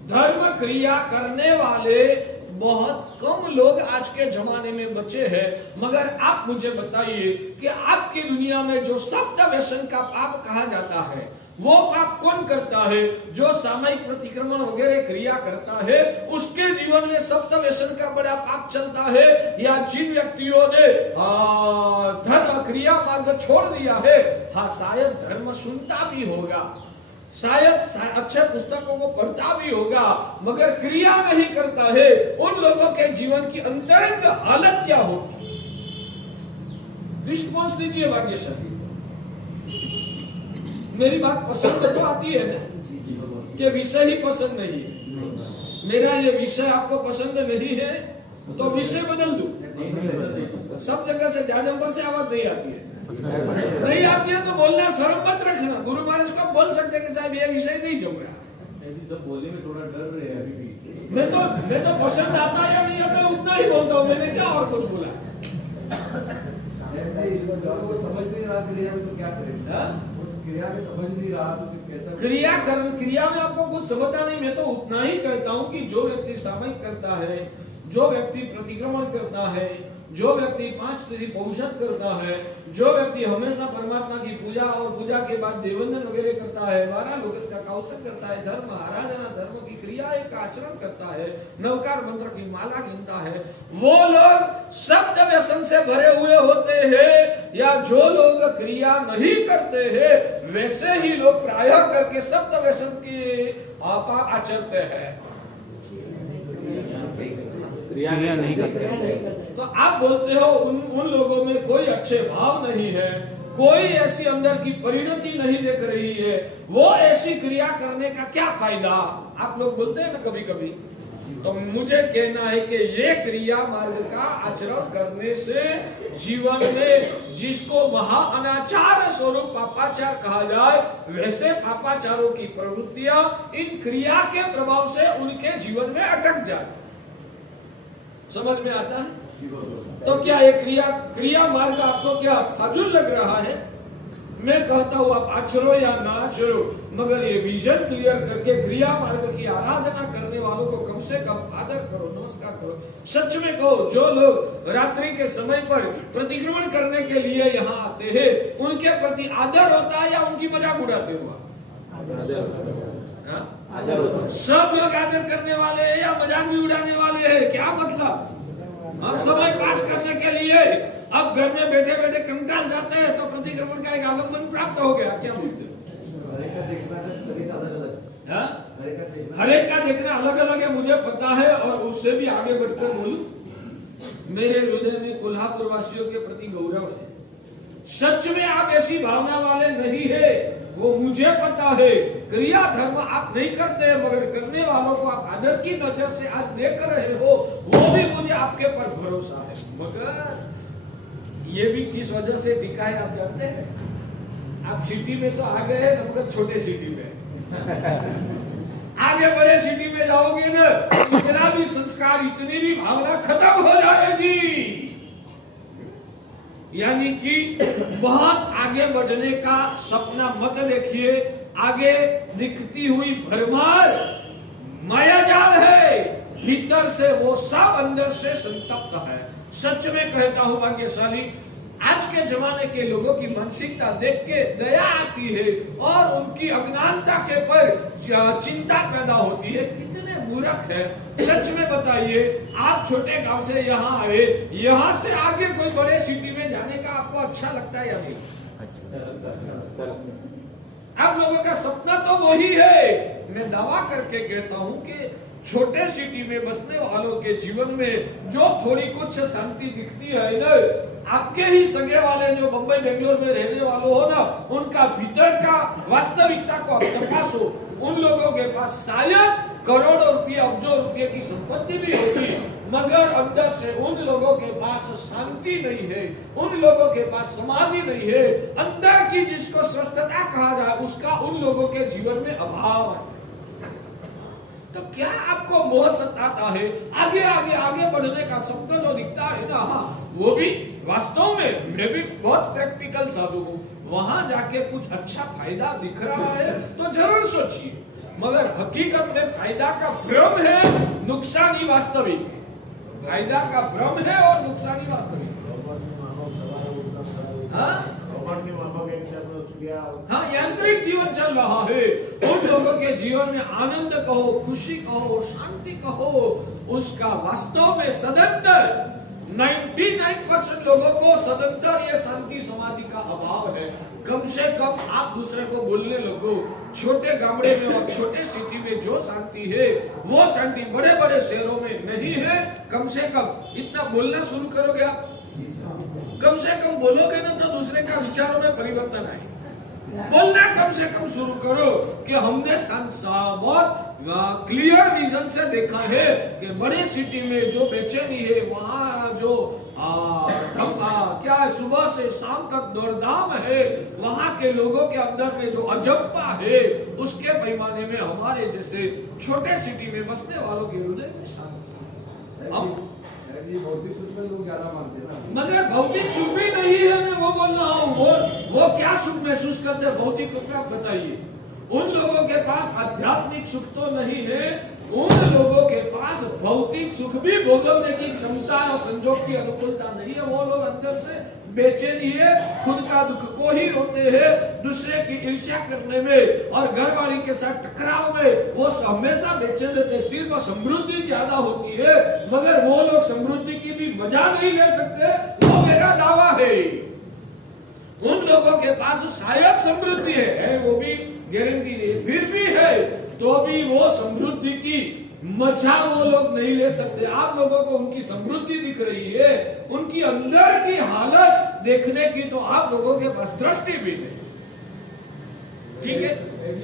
धर्म क्रिया करने वाले बहुत कम लोग आज के जमाने में बचे हैं। मगर आप मुझे बताइए कि आपकी दुनिया में जो सप्त व्यसन का पाप कहा जाता है वो पाप कौन करता है? जो सामयिक प्रतिक्रमण वगैरह क्रिया करता है उसके जीवन में सप्त व्यसन का बड़ा पाप चलता है। या जिन व्यक्तियों ने धर्म क्रिया मार्ग छोड़ दिया है, हाँ शायद धर्म सुनता भी होगा, शायद अच्छे पुस्तकों को पढ़ता भी होगा, मगर क्रिया नहीं करता है। उन लोगों के जीवन की अंतरंग हालत क्या होती? रिस्पॉन्स दीजिए भाग्यशाली। मेरी बात पसंद तो आती है ना कि विषय ही पसंद नहीं है। मेरा ये विषय आपको पसंद नहीं है तो विषय बदल दूं। सब जगह से जाजंबर से आवाज नहीं आती है, नहीं आती है तो बोलना शर्म मत रखना। गुरु महाराज को बोल सकते कि साहब ये विषय नहीं जम रहा। बोलने में थोड़ा डर रहे हैं अभी भी। मैं तो पसंद आता या नहीं आता उतना ही बोलता हूँ, मैंने क्या और कुछ बोला। ऐसा ही वो समझ नहीं रहा क्रिया में तो क्या करेगा? उस क्रिया में समझ नहीं रहा तो फिर कैसा? क्रिया में आपको कुछ समझता नहीं। मैं तो उतना ही कहता हूँ कि जो व्यक्ति सामयिक करता है जो व्यक्ति प्रतिक्रमण करता है, जो व्यक्ति 5 तिथि पौषध करता है, जो व्यक्ति हमेशा परमात्मा की पूजा और पूजा के बाद देवंदन वगैरह करता है, 12 लोकस का कौशल करता है, धर्म आराधना धर्म की क्रिया का आचरण करता है, नवकार मंत्र की माला गिनता है, वो लोग शब्द व्यसन से भरे हुए होते हैं। या जो लोग क्रिया नहीं करते हैं वैसे ही लोग प्रायः करके शब्द व्यसन की पाप आचरते हैं, क्रिया नहीं करते। तो आप बोलते हो उन लोगों में कोई अच्छे भाव नहीं है, कोई ऐसी अंदर की परिणति नहीं देख रही है, वो ऐसी क्रिया करने का क्या फायदा, आप लोग बोलते हैं ना कभी कभी। तो मुझे कहना है कि ये क्रिया मार्ग का आचरण करने से जीवन में जिसको महा अनाचार स्वरूप पापाचार कहा जाए, वैसे पापाचारों की प्रवृत्तियां इन क्रिया के प्रभाव से उनके जीवन में अटक जाए। समझ में आता है? तो क्या ये क्रिया मार्ग आपको क्या फाजुल लग रहा है? मैं कहता हूं आप आचरो या ना आचरो, मगर ये विजन क्लियर करके क्रिया मार्ग की आराधना करने वालों को कम से कम आदर करो, नमस्कार करो। सच में कहो, जो लोग रात्रि के समय पर प्रतिक्रमण करने के लिए यहाँ आते हैं, उनके प्रति आदर होता है या उनकी मजाक उड़ाते हुआ? सब लोग आदर करने वाले हैं या मजाक भी उड़ाने वाले हैं? क्या मतलब? समय पास करने के लिए अब घर में बैठे बैठे कंटाल जाते हैं तो प्रतिक्रमण का एक आलम्बन प्राप्त हो गया। क्या बोलते हो? हर एक का देखना अलग अलग है, मुझे पता है, और उससे भी आगे बढ़कर बोलूं, मेरे हृदय में कोल्हापुर वासियों के प्रति गौरव है। सच में आप ऐसी भावना वाले नहीं है, वो मुझे पता है। क्रिया धर्म आप नहीं करते, मगर करने वालों को आप आदर की नजर से आज देख रहे हो, वो भी मुझे आपके पर भरोसा है। मगर ये भी किस वजह से दिखा है आप जानते हैं? आप सिटी में तो आ गए हैं, मगर छोटे सिटी में आगे बड़े सिटी में जाओगे ना, इतना भी संस्कार, इतनी भी भावना खत्म हो जाएगी। यानी कि बहुत आगे बढ़ने का सपना मत देखिए। आगे दिखती हुई भरमार मायाजाल है, भीतर से वो सब अंदर से संतप्त है। सच में कहता हूं भाग्यशाली, आज के जमाने के लोगों की मानसिकता देख के दया आती है और उनकी अज्ञानता के पर चिंता पैदा होती है। कितने मूर्ख है, सच में बताइए। आप छोटे गांव से यहाँ आए, यहाँ से आगे कोई बड़े सिटी में जाने का आपको अच्छा लगता है या नहीं? आप लोगों का सपना तो वही है। मैं दावा करके कहता हूँ कि छोटे सिटी में बसने वालों के जीवन में जो थोड़ी कुछ शांति दिखती है ना, आपके ही सगे वाले जो बंबई बेंगलोर में रहने वालों हो ना, उनका भीतर का वास्तविकता को आप तपासो। उन लोगों के पास शायद करोड़ों रुपये, अब्जों रुपये की संपत्ति भी होगी, मगर अंदर से उन लोगों के पास शांति नहीं है, उन लोगों के पास समाधि नहीं है। अंदर की जिसको स्वस्थता कहा जाए, उसका उन लोगों के जीवन में अभाव है। तो क्या आपको मोह सताता है? आगे आगे आगे बढ़ने का सपना जो दिखता है ना, वो भी वास्तव में, मैं भी बहुत प्रैक्टिकल साधु हूँ, वहां जाके कुछ अच्छा फायदा दिख रहा है तो जरूर सोचिए, मगर हकीकत में फायदा का भ्रम है, नुकसान ही वास्तविक है। फायदा का भ्रम है और नुकसान ही वास्तविक है। हाँ, यांत्रिक जीवन चल रहा है। उन लोगों के जीवन में आनंद कहो, खुशी कहो, शांति कहो, उसका वास्तव में सदंतर 99% लोगों को सदंतर ये शांति समाधि का अभाव है। कम से कम आप दूसरे को बोलने लगो। छोटे गामड़े में और छोटे सिटी में जो शांति है, वो शांति बड़े बड़े शहरों में नहीं है। कम से कम इतना बोलना शुरू करोगे आप, कम से कम बोलोगे ना, तो दूसरे का विचारों में परिवर्तन आए। बोलना कम से कम शुरू करो कि हमने बहुत क्लियर विजन से देखा है कि बड़े सिटी में जो बेचैनी है, वहाँ जो क्या है, सुबह से शाम तक दौड़धाम है, वहाँ के लोगों के अंदर में जो अजंपा है, उसके पैमाने में हमारे जैसे छोटे सिटी में बसने वालों के हृदय में शांति। भौतिक सुख में लोग ज्यादा मानते हैं ना, मगर भौतिक सुख भी नहीं है। मैं वो बोल रहा हूँ, वो क्या सुख महसूस करते हैं भौतिक सुख में? आप बताइए। उन लोगों के पास आध्यात्मिक सुख तो नहीं है, उन लोगों के पास भौतिक सुख भी भोगने की क्षमता और संजोग की अनुकूलता नहीं है। वो लोग अंदर से बेचैनी है, खुद का दुख को ही रोते हैं, दूसरे की ईर्ष्या करने में और घर वाली के साथ टकराव में वो हमेशा बेचैन रहते। सिर्फ समृद्धि ज्यादा होती है मगर वो लोग समृद्धि की भी मजा नहीं ले सकते, वो मेरा दावा है। उन लोगों के पास शायद समृद्धि है, वो भी गारंटी नहीं, फिर भी है तो भी वो समृद्धि की मजा वो लोग नहीं ले सकते। आप लोगों को उनकी समृद्धि दिख रही है, उनकी अंदर की हालत देखने की तो आप लोगों के पास दृष्टि भी नहीं। ठीक है,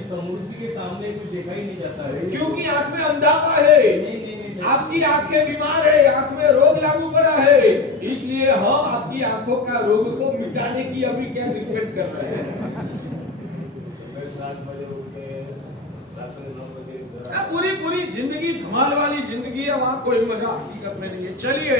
समृद्धि के सामने कुछ देखा ही नहीं जाता है क्योंकि आंख में अंधापा है, आपकी आंखें बीमार है, आंख में रोग लागू पड़ा है, इसलिए हम आपकी आंखों का रोग को मिटाने की अभी क्या ट्रीटमेंट कर रहे हैं। पूरी जिंदगी धमाल वाली जिंदगी है, वहां कोई मजा हकीकत में नहीं है। चलिए,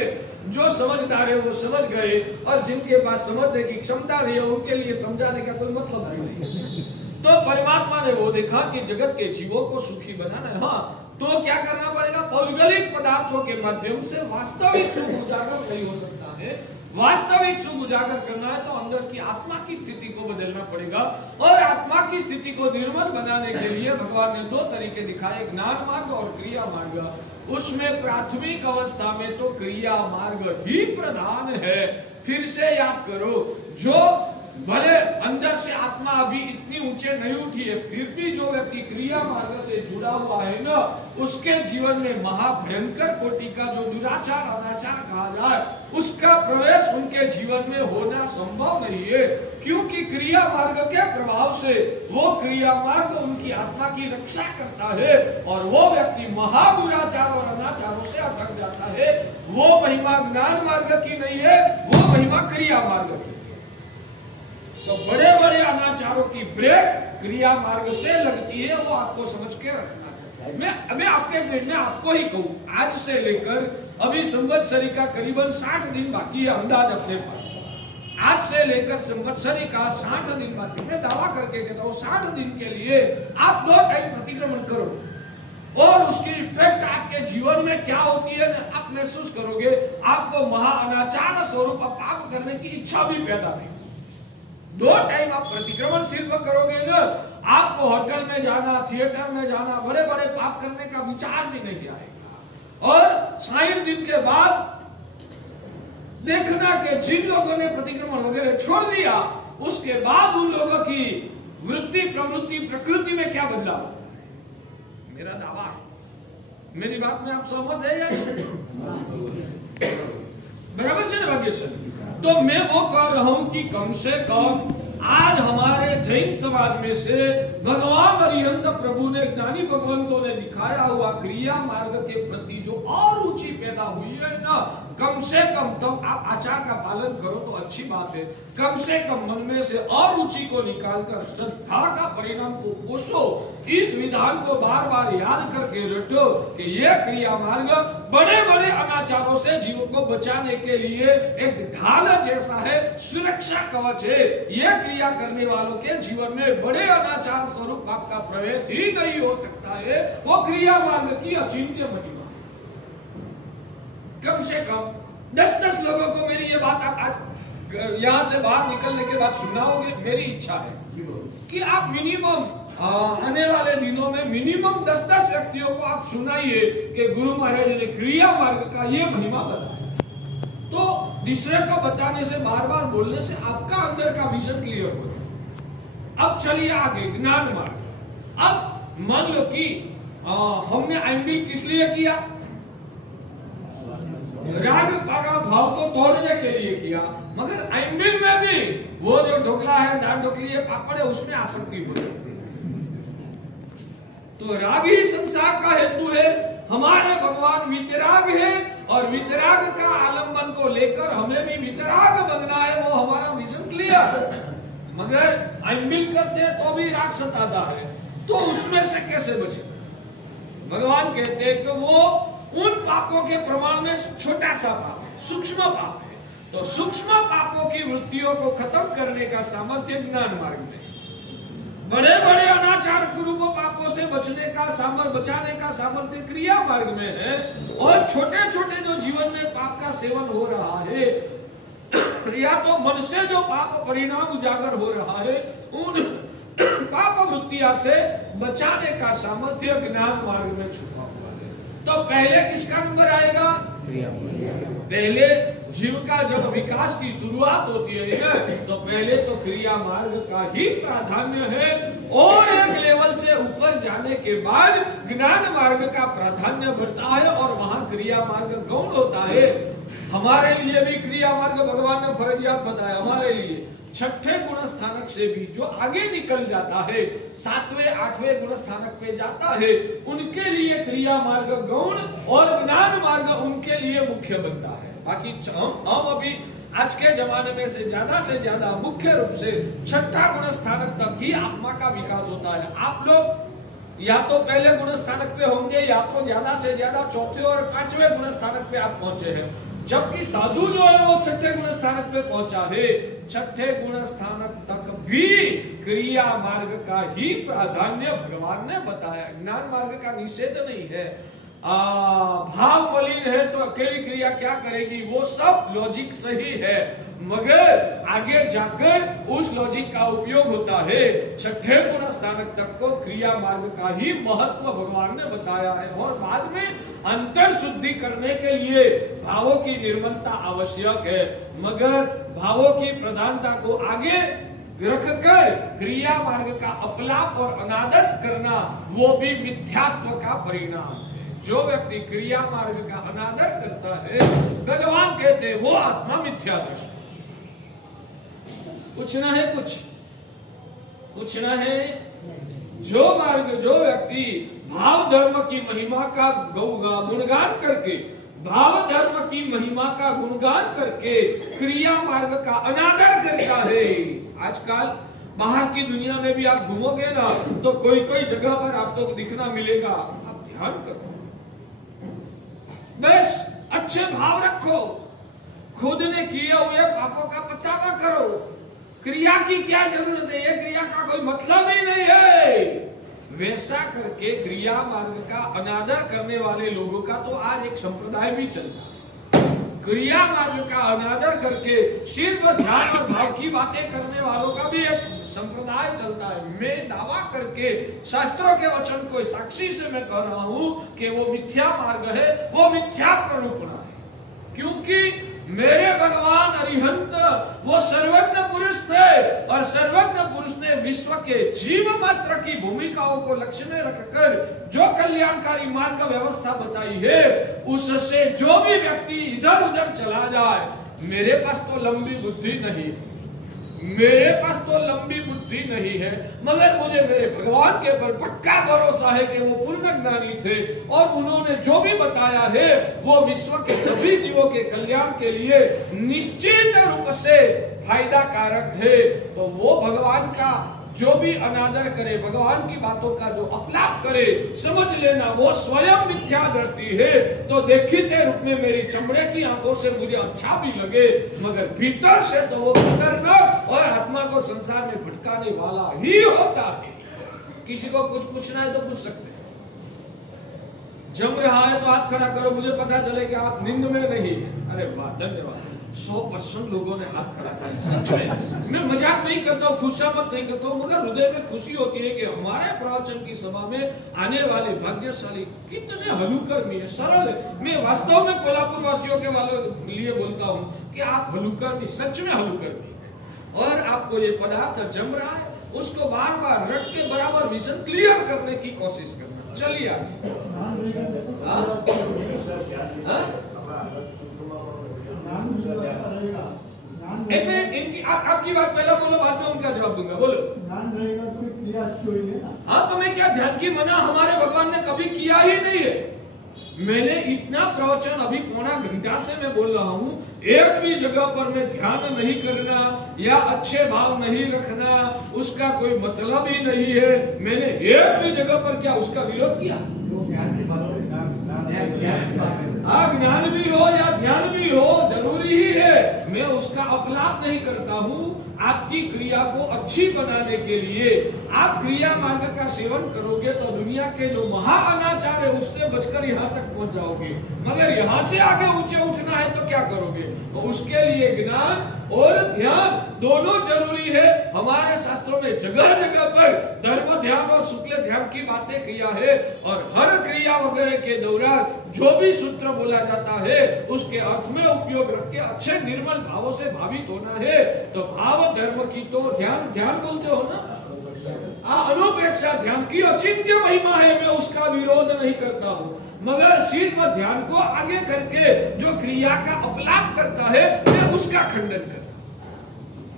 जो समझदार है वो समझ गए और जिनके पास समझने की क्षमता नहीं है उनके लिए समझाने का कोई मतलब नहीं। तो परमात्मा ने वो देखा कि जगत के जीवों को सुखी बनाना है, हाँ तो क्या करना पड़ेगा? भौगोलिक पदार्थों के माध्यम से वास्तविक सुख उजागर नहीं हो सकता है। वास्तविक सुख उजागर करना है तो अंदर की आत्मा की स्थिति को बदलना पड़ेगा और आत्मा की स्थिति को निर्मल बनाने के लिए भगवान ने दो तरीके दिखाए, ज्ञान मार्ग और क्रिया मार्ग। उसमें प्राथमिक अवस्था में तो क्रिया मार्ग ही प्रधान है। फिर से याद करो, जो भले अंदर से आत्मा अभी इतनी ऊंचे नहीं उठी है, फिर भी जो व्यक्ति क्रिया मार्ग से जुड़ा हुआ है ना, उसके जीवन में महाभयंकर कोटि का जो दुराचार अनाचार कहा जाए उसका प्रवेश उनके जीवन में होना संभव नहीं है। क्योंकि क्रिया मार्ग के प्रभाव से वो क्रिया मार्ग उनकी आत्मा की रक्षा करता है और वो व्यक्ति महादुराचार और अनाचारों से अटक जाता है। वो महिमा ज्ञान मार्ग की नहीं है, वो महिमा क्रिया मार्ग की। तो बड़े बड़े अनाचारों की ब्रेक क्रिया मार्ग से लगती है, वो आपको समझ के रखना चाहिए। मैं आपके निर्णय आपको ही कहूं, आज से लेकर अभी संवत्सरी का करीबन 60 दिन बाकी है अंदाज अपने पास। आज से लेकर संवत्सरी का 60 दिन बाकी, मैं दावा करके कहता हूँ 60 दिन के लिए आप 2 टाइम प्रतिक्रमण करो और उसकी इफेक्ट आपके जीवन में क्या होती है आप महसूस करोगे। आपको महा अनाचार स्वरूप पाप करने की इच्छा भी पैदा नहीं। 2 टाइम आप प्रतिक्रमण सिर्फ करोगे ना, आपको होटल में जाना, थिएटर में जाना, बड़े बड़े पाप करने का विचार भी नहीं आएगा। और 60 दिन के बाद देखना कि जिन लोगों ने प्रतिक्रमण वगैरह छोड़ दिया उसके बाद उन लोगों की वृत्ति प्रवृत्ति प्रकृति में क्या बदलाव। मेरा दावा है, मेरी बात में आप सहमत है या बराबर से भाग्यशाली। तो मैं वो कह रहा हूं कि कम से कम आज हमारे जैन समाज में से भगवान अरिहंत प्रभु ने, ज्ञानी भगवंतों ने दिखाया हुआ क्रिया मार्ग के प्रति जो और रुचि पैदा हुई है ना, कम से कम तब आप आचार का पालन करो तो अच्छी बात है। कम से कम मन में से और रुचि को निकालकर श्रद्धा का परिणाम को पोषो। इस विधान को बार बार याद करके रटो कि यह क्रिया मार्ग बड़े बड़े अनाचारों से जीवों को बचाने के लिए एक ढाल जैसा है, सुरक्षा कवच है। यह क्रिया करने वालों के जीवन में बड़े अनाचार स्वरूप पाप का प्रवेश ही नहीं हो सकता है। वो क्रिया मार्ग की अचिंत्य महिमा। कम से कम 10-10 लोगों को मेरी ये बात आप आज यहाँ से बाहर निकलने के बाद सुनाओगे। मेरी इच्छा है कि आप मिनिमम आने वाले दिनों में मिनिमम 10-10 व्यक्तियों को आप सुनाइए कि गुरु महाराज ने क्रिया मार्ग का ये महिमा बताया। तो दूसरे को बताने से, बार बार बोलने से आपका अंदर का विजन क्लियर हो जाए। अब चलिए आगे ज्ञान मार्ग। अब मान लो कि हमने आइंबिल किस लिए किया? राग भाव को तोड़ने के लिए किया, मगर आइंबिल में भी वो जो ढोकला है, दाल ढोकली है, पापड़ है, उसमें आसक्ति हो जाती है। तो राग ही संसार का हेतु है। हमारे भगवान वितराग है और वितराग का आलम्बन को लेकर हमें भी वितराग बनना है। वो हमारा विजन क्लियर। मगर आइंबिल करते तो भी राग सताता है, तो उसमें से कैसे बचे? भगवान कहते हैं कि वो उन पापों के प्रमाण में छोटा सा पाप है, सूक्ष्म पाप है। तो सूक्ष्म पापों की वृत्तियों को खत्म करने का सामर्थ्य ज्ञान मार्ग में। बड़े बड़े अनाचार कुरूप पापों से बचाने का सामर्थ्य क्रिया मार्ग में है, और छोटे छोटे जो जीवन में पाप का सेवन हो रहा है या तो मन से जो पाप परिणाम उजागर हो रहा है, उन पाप वृत्तियां से बचाने का सामर्थ्य ज्ञान मार्ग में छुपा हुआ है। तो पहले किसका नंबर आएगा? पहले जीव का जब विकास की शुरुआत होती है तो पहले तो क्रिया मार्ग का ही प्राधान्य है, और एक लेवल से ऊपर जाने के बाद ज्ञान मार्ग का प्राधान्य बढ़ता है, और वहां क्रिया मार्ग गौण होता है। हमारे लिए भी क्रिया मार्ग भगवान ने फर्जियात बताया, हमारे लिए छठे गुण स्थानक से भी जो आगे निकल जाता है, 7वें 8वें गुण स्थानक पे जाता है, उनके लिए क्रिया मार्ग गौण और ज्ञान मार्ग उनके लिए मुख्य बनता है। बाकी हम अभी आज के जमाने में से ज्यादा मुख्य रूप से छठा गुण स्थानक तक ही आत्मा का विकास होता है। आप लोग या तो पहले गुण स्थानक पे होंगे, या तो ज्यादा से ज्यादा चौथे और 5वें गुण स्थानक पे आप पहुंचे हैं, जबकि साधु जो है वो छठे गुण स्थानक पे पहुंचा है। छठे गुण स्थानक तक भी क्रिया मार्ग का ही प्राधान्य भगवान ने बताया, ज्ञान मार्ग का निषेध नहीं है। भाव मलिन है तो अकेली क्रिया क्या करेगी, वो सब लॉजिक सही है, मगर आगे जाकर उस लॉजिक का उपयोग होता है। छठे गुण स्थानक तक को क्रिया मार्ग का ही महत्व भगवान ने बताया है, और बाद में अंतर शुद्धि करने के लिए भावों की निर्मलता आवश्यक है, मगर भावों की प्रधानता को आगे रखकर क्रिया मार्ग का अपलाप और अनादर करना वो भी मिथ्यात्व का परिणाम है। जो व्यक्ति क्रिया मार्ग का अनादर करता है, भगवान कहते हैं वो आत्मा मिथ्यादृष्ट। पूछना है पूछना है जो व्यक्ति भाव धर्म की महिमा का गुणगान करके, भाव धर्म की महिमा का गुणगान करके क्रिया मार्ग का अनादर करता है। आजकल बाहर की दुनिया में भी आप घूमोगे ना तो कोई जगह पर आपको दिखना मिलेगा, आप ध्यान करो, बस अच्छे भाव रखो, खुद ने किए हुए पापों का पछतावा करो, क्रिया की क्या जरूरत है, ये क्रिया का कोई मतलब ही नहीं है। वैसा करके क्रिया मार्ग का अनादर करने वाले लोगों का तो आज एक संप्रदाय भी चलता है। क्रिया मार्ग का अनादर करके सिर्फ ध्यान और भाव की बातें करने वालों का भी एक संप्रदाय चलता है। मैं दावा करके शास्त्रों के वचन को साक्षी से मैं कह रहा हूं कि वो मिथ्या मार्ग है, वो मिथ्या प्ररूपणा है, क्योंकि मेरे भगवान अरिहंत वो सर्वज्ञ पुरुष थे, और सर्वज्ञ पुरुष ने विश्व के जीव मात्र की भूमिकाओं को लक्ष्य में रखकर जो कल्याणकारी मार्ग व्यवस्था बताई है, उससे जो भी व्यक्ति इधर उधर चला जाए, मेरे पास तो लंबी बुद्धि नहीं, मगर मुझे मेरे भगवान के ऊपर पक्का भरोसा है कि वो पूर्ण ज्ञानी थे, और उन्होंने जो भी बताया है वो विश्व के सभी जीवों के कल्याण के लिए निश्चित रूप से फायदा कारक है। तो वो भगवान का जो भी अनादर करे, भगवान की बातों का जो अपलाप करे, समझ लेना वो स्वयं मिथ्या दृष्टि है। तो देखते रूप में मेरी चमड़े की आंखों से मुझे अच्छा भी लगे, मगर भीतर से तो वो खतरनाक और आत्मा को संसार में भटकाने वाला ही होता है। किसी को कुछ पूछना है तो पूछ सकते हैं। जम रहा है तो हाथ खड़ा करो, मुझे पता चले कि आप नींद में नहीं है। अरे वाह, धन्यवाद। 100% लोगों ने हाथ खड़ा किया। सच में मैं मजाक नहीं करता हूँ, खुशामत नहीं करता हूँ, मगर हृदय में खुशी होती है कि हमारे प्रवचन की सभा में आने वाले भाग्यशाली कितने हलुकर्मी है, सरल है। मैं वास्तव में कोल्हापुर वासियों के वालों लिए बोलता हूँ कि आप हलुकर्मी, सच में हलुकर्मी, और आपको ये पदार्थ जम रहा है उसको बार बार रट के बराबर विजन क्लियर करने की कोशिश करना। चलिए आगे। एक मिनट, इनकी आपकी बात पहले बोलो, बाद में उनका जवाब दूंगा। बोलो। हाँ, तो मैं क्या ध्यान की मना हमारे भगवान ने कभी किया ही नहीं है। मैंने इतना प्रवचन अभी पौना घंटा से मैं बोल रहा हूँ, एक भी जगह पर मैं ध्यान नहीं करना या अच्छे भाव नहीं रखना उसका कोई मतलब ही नहीं है। मैंने एक भी जगह पर क्या उसका विरोध किया? ज्ञान भी हो या ध्यान भी हो जरूरी ही है। मैं उसका अपलाप नहीं करता हूँ। आपकी क्रिया को अच्छी बनाने के लिए आप क्रिया मार्ग का सेवन करोगे तो दुनिया के जो महा अनाचार है उससे बचकर यहाँ तक पहुंच जाओगे। मगर यहाँ से आगे ऊंचे उठना है तो क्या करोगे? तो उसके लिए ज्ञान और ध्यान दोनों जरूरी है। हमारे शास्त्रों में जगह जगह पर धर्म ध्यान और शुक्ल ध्यान की बातें किया है और हर क्रिया वगैरह के दौरान जो भी सूत्र बोला जाता है उसके अर्थ में उपयोग रख के अच्छे निर्मल भावों से भावित होना है। तो भाव धर्म की तो ध्यान बोलते हो ना, अनुप्रेक्षा ध्यान की अचिंत्य महिमा है, मैं उसका विरोध नहीं करता हूँ। मगर सिर्फ ध्यान को आगे करके जो क्रिया का अपलाप करता है मैं उसका खंडन करता।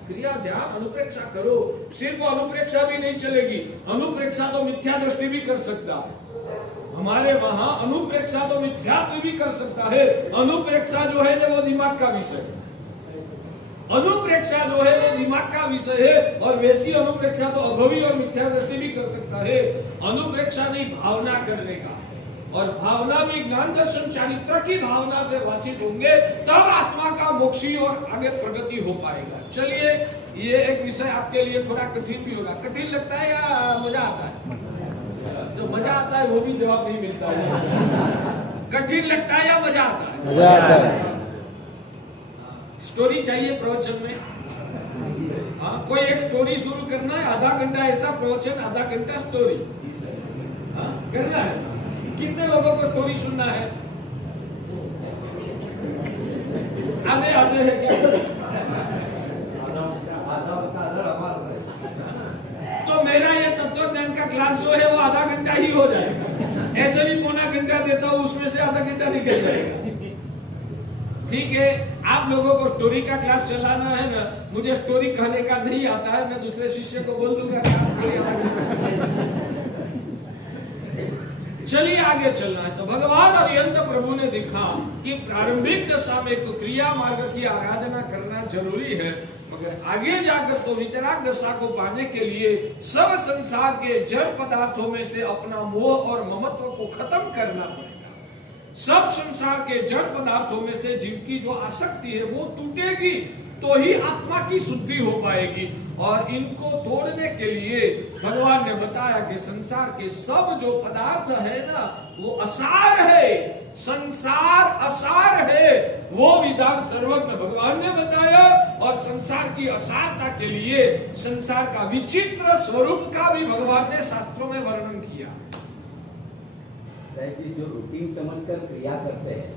क्रिया ध्यान अनुप्रेक्षा करो, सिर्फ अनुप्रेक्षा भी नहीं चलेगी, अनुप्रेक्षा तो मिथ्या दृष्टि भी कर सकता है। हमारे वहां अनुप्रेक्षा तो मिथ्यात्व भी कर सकता है। अनुप्रेक्षा जो है वो दिमाग का विषय है, अनुप्रेक्षा जो है वो दिमाग का विषय है। और वैसी अनुप्रेक्षा तो अभवी और मिथ्या दृष्टि भी कर सकता है। अनुप्रेक्षा नहीं भावना करने का है, और भावना भी ज्ञान दर्शन चारित्र की भावना से वासित होंगे तब आत्मा का मोक्षी और आगे प्रगति हो पाएगा। चलिए, ये एक विषय आपके लिए थोड़ा कठिन भी होगा। कठिन लगता है या मजा आता है? जो मजा आता है वो भी जवाब नहीं मिलता है। कठिन लगता है या मजा आता है? मजा आता है। स्टोरी चाहिए प्रवचन में? हाँ, कोई एक स्टोरी शुरू करना है, आधा घंटा ऐसा प्रवचन, आधा घंटा स्टोरी करना है। कितने लोगों को स्टोरी सुनना है? आधे आधे है क्या? तो मेरा ये तत्वज्ञान का क्लास जो है वो आधा घंटा ही हो जाएगा। ऐसे भी पौना घंटा देता हूँ, उसमें से आधा घंटा निकल जाएगा। ठीक है, आप लोगों को स्टोरी का क्लास चलाना है ना, मुझे स्टोरी कहने का नहीं आता है, मैं दूसरे शिष्य को बोल दूंगा। चलिए आगे चलना है। तो भगवान अरिहंत प्रभु ने देखा कि प्रारंभिक दशा में तो क्रिया मार्ग की आराधना करना जरूरी है, मगर आगे जाकर तो वितराग दशा को पाने के लिए सब संसार के जड़ पदार्थों में से अपना मोह और ममत्व को खत्म करना पड़ेगा। सब संसार के जड़ पदार्थों में से जिनकी जो आसक्ति है वो टूटेगी तो ही आत्मा की शुद्धि हो पाएगी। और इनको तोड़ने के लिए भगवान ने बताया कि संसार के सब जो पदार्थ है ना वो असार है, संसार असार है, वो विधान सर्वज्ञ भगवान ने बताया। और संसार की असारता के लिए संसार का विचित्र स्वरूप का भी भगवान ने शास्त्रों में वर्णन किया। जो रूटीन समझकर क्रिया करते हैं,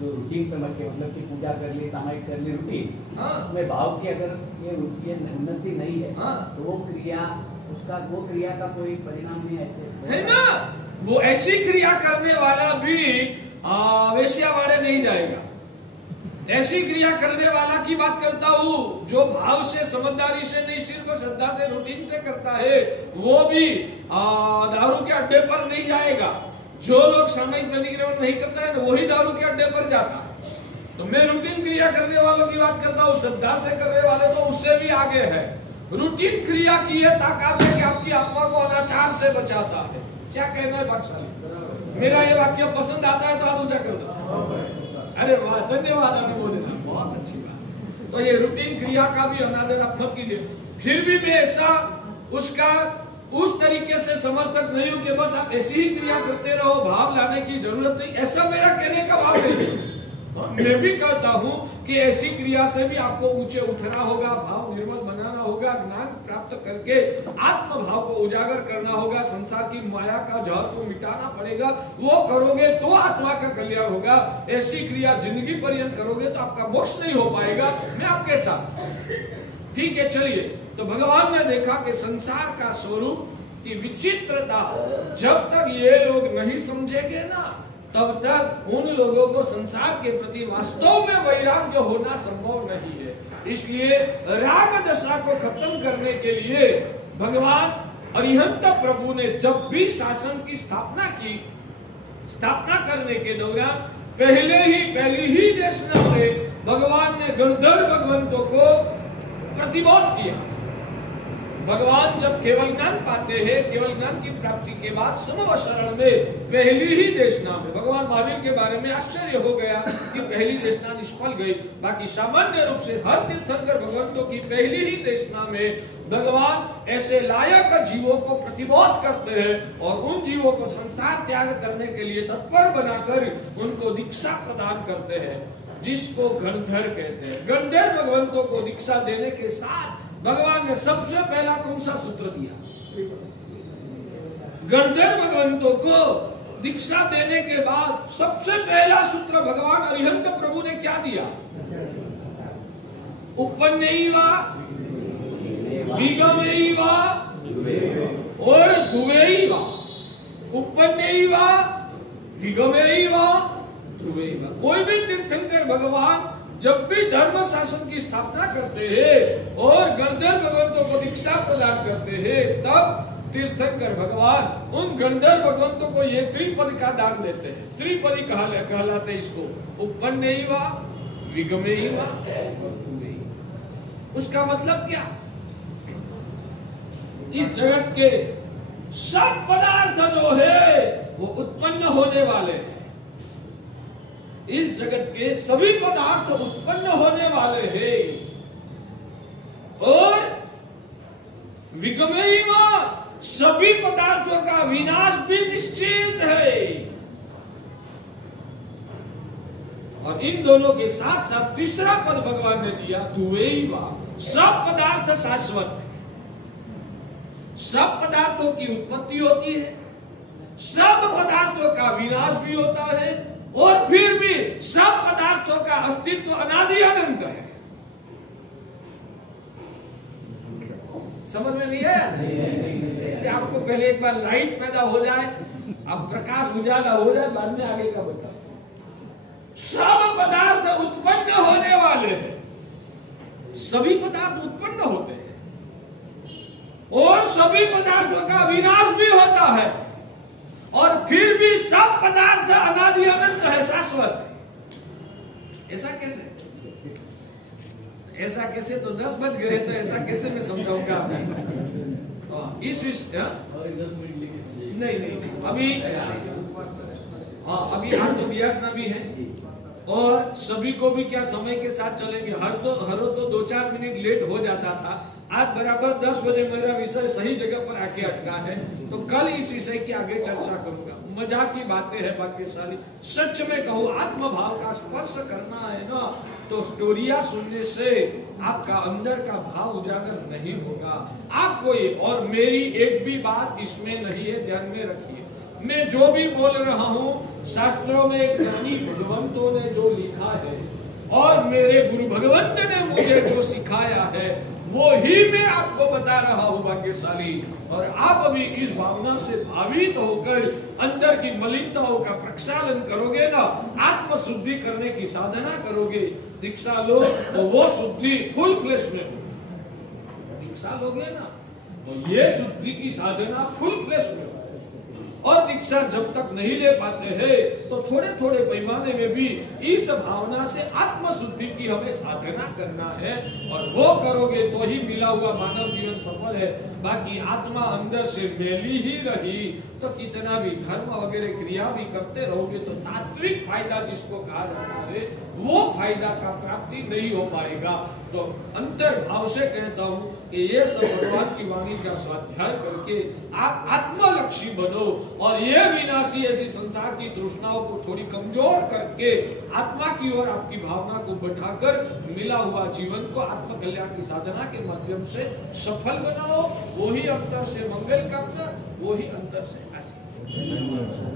जो रूटीन समझ के, मतलब कि पूजा कर ली, सामायिक कर ली, रूटीन, उसमें भाव की अगर ये उन्नति नहीं है तो वो क्रिया का कोई परिणाम नहीं ऐसे है ना। वो ऐसी क्रिया करने वाला भी वेश्यावाड़े नहीं जाएगा। ऐसी क्रिया करने वाला की बात करता हूँ जो भाव से, समझदारी से नहीं, सिर्फ श्रद्धा से, रूटीन से करता है, वो भी दारू के अड्डे पर नहीं जाएगा। जो लोग सामायिक परिक्रमण नहीं करता है वही दारू के अड्डे पर जाता है। तो मैं रूटीन क्रिया करने वालों की बात करता हूँ, श्रद्धा से करने वाले तो उससे भी आगे है। रूटीन क्रिया की है ताकत है कि आपकी आत्मा को अनाचार से बचाता है। क्या कहना है पाठशाली? मेरा ये वाक्य पसंद आता है तो हाथ ऊंचा कर दो। अरे वाह, धन्यवाद अनुमोदना, बहुत अच्छी बात। तो ये रूटीन क्रिया का भी अनादर आप मत कीजिए। फिर भी मैं ऐसा उसका उस तरीके से समर्थक नहीं हूं कि बस आप ऐसी ही क्रिया करते रहो, भाव लाने की जरूरत नहीं, ऐसा मेरा कहने का भाव नहीं। मैं भी कहता हूं कि ऐसी क्रिया से भी आपको ऊंचे उठना होगा, भाव निर्मल बनाना होगा, ज्ञान प्राप्त करके आत्म भाव को उजागर करना होगा, संसार की माया का जहर को मिटाना पड़ेगा। वो करोगे तो आत्मा का कल्याण होगा। ऐसी क्रिया जिंदगी पर्यंत करोगे तो आपका मोक्ष नहीं हो पाएगा। मैं आपके साथ, ठीक है। चलिए, तो भगवान ने देखा कि संसार का स्वरूप की विचित्रता जब तक ये लोग नहीं समझेंगे ना, तब तक उन लोगों को संसार के प्रति वास्तव में वैराग्य होना संभव नहीं है। इसलिए राग दशा को खत्म करने के लिए भगवान अरिहंत प्रभु ने जब भी शासन की स्थापना की, स्थापना करने के दौरान पहली ही देशना में भगवान ने गंधर्व भगवंतों को प्रतिबोध किया। भगवान जब केवल ज्ञान पाते हैं, केवल ज्ञान की प्राप्ति के बाद समव शरण में पहली ही देशना में भगवान महावीर के बारे में आश्चर्य हो गया कि पहली देशना निष्फल गई। बाकी सामान्य रूप से हर तीर्थंकर भगवंतों की पहली ही देशना में भगवान ऐसे लायक जीवों को प्रतिबोध करते हैं और उन जीवों को संसार त्याग करने के लिए तत्पर बनाकर उनको दीक्षा प्रदान करते हैं, जिसको गणधर कहते हैं। गणधर भगवंतों को दीक्षा देने के साथ भगवान ने सबसे पहला कौन सा सूत्र दिया? गणधर भगवंतों को दीक्षा देने के बाद सबसे पहला सूत्र भगवान अरिहंत प्रभु ने क्या दिया? उपन्नैवा विगमैवा और ध्रुवैवा। उपन्नैवा विगमैवा ध्रुवैवा। कोई भी तीर्थंकर भगवान जब भी धर्म शासन की स्थापना करते हैं और गणधर भगवंतों को दीक्षा प्रदान करते हैं, तब तीर्थंकर भगवान उन गणधर भगवंतों को ये त्रिपद का दान देते हैं। त्रिपदी कहलाते इसको, उपन्नैवा विगमैवा और ध्रुवैवा। उसका मतलब क्या? इस जगत के सब पदार्थ जो है वो उत्पन्न होने वाले हैं। इस जगत के सभी पदार्थ उत्पन्न होने वाले हैं और विगमैवा, सभी पदार्थों का विनाश भी निश्चित है। और इन दोनों के साथ साथ तीसरा पद भगवान ने दिया, ध्रुवैवा। सब पदार्थ शाश्वत है, सब पदार्थों की उत्पत्ति होती है, सब पदार्थों का विनाश भी होता है और फिर भी सब पदार्थों का अस्तित्व अनादि अनंत है। समझ में नहीं है? इसलिए आपको पहले एक बार लाइट पैदा हो जाए, अब प्रकाश उजाला हो जाए, बाद में आगे का बता। सब पदार्थ उत्पन्न होने वाले हैं, सभी पदार्थ उत्पन्न होते हैं और सभी पदार्थों का विनाश भी होता है और फिर भी सब पदार्थ अनादि अनंत है, शाश्वत है। ऐसा कैसे? ऐसा कैसे? तो 10 बज गए, तो ऐसा कैसे मैं समझाऊंगा? इस विषय नहीं अभी अभी हम तो बियासना भी है और सभी को भी क्या समय के साथ चलेंगे। हर तो 2-4 मिनट लेट हो जाता था। आज बराबर 10 बजे मेरा विषय सही जगह पर आके अटका है, तो कल इस विषय की आगे चर्चा करूंगा। मजाक की बातें हैं भाग्यशाली। सच में कहूँ, आत्म भाव का स्पर्श करना है ना, तो स्टोरिया सुनने से आपका अंदर का भाव उजागर नहीं होगा। आपको ये और मेरी एक भी बात इसमें नहीं है, ध्यान में रखिए। मैं जो भी बोल रहा हूँ, शास्त्रों में ज्ञानी भगवंतों ने जो लिखा है और मेरे गुरु भगवंत ने मुझे जो सिखाया है, वो ही मैं आपको बता रहा हूँ भाग्यशाली। और आप अभी इस भावना से भावित होकर अंदर की मलिनताओं का प्रक्षालन करोगे ना, आत्म शुद्धि करने की साधना करोगे, दीक्षा लो तो वो शुद्धि फुल फ्लेश में हो। दीक्षा लोगे ना तो ये शुद्धि की साधना फुल फ्लेश में हो। और दीक्षा जब तक नहीं ले पाते हैं तो थोड़े थोड़े पैमाने में भी इस भावना से आत्म शुद्धि की हमें साधना करना है, और वो करोगे तो ही मिला हुआ मानव जीवन सफल है। बाकी आत्मा अंदर से मेली ही रही तो कितना भी धर्म वगैरह क्रिया भी करते रहोगे तो तात्विक फायदा जिसको कहा जाता है वो फायदा का प्राप्ति नहीं हो पाएगा। तो अंतर भाव से कहता हूँ कि ये सब भगवान की वाणी का स्वाध्याय करके आप आत्मलक्षी बनो और ये विनाशी ऐसी संसार की तृष्णाओं को थोड़ी कमजोर करके आत्मा की ओर आपकी भावना को बढ़ाकर मिला हुआ जीवन को आत्म कल्याण की साधना के माध्यम से सफल बनाओ। वो ही अंतर से मंगल करना, वो ही अंतर से आशीर्वाद।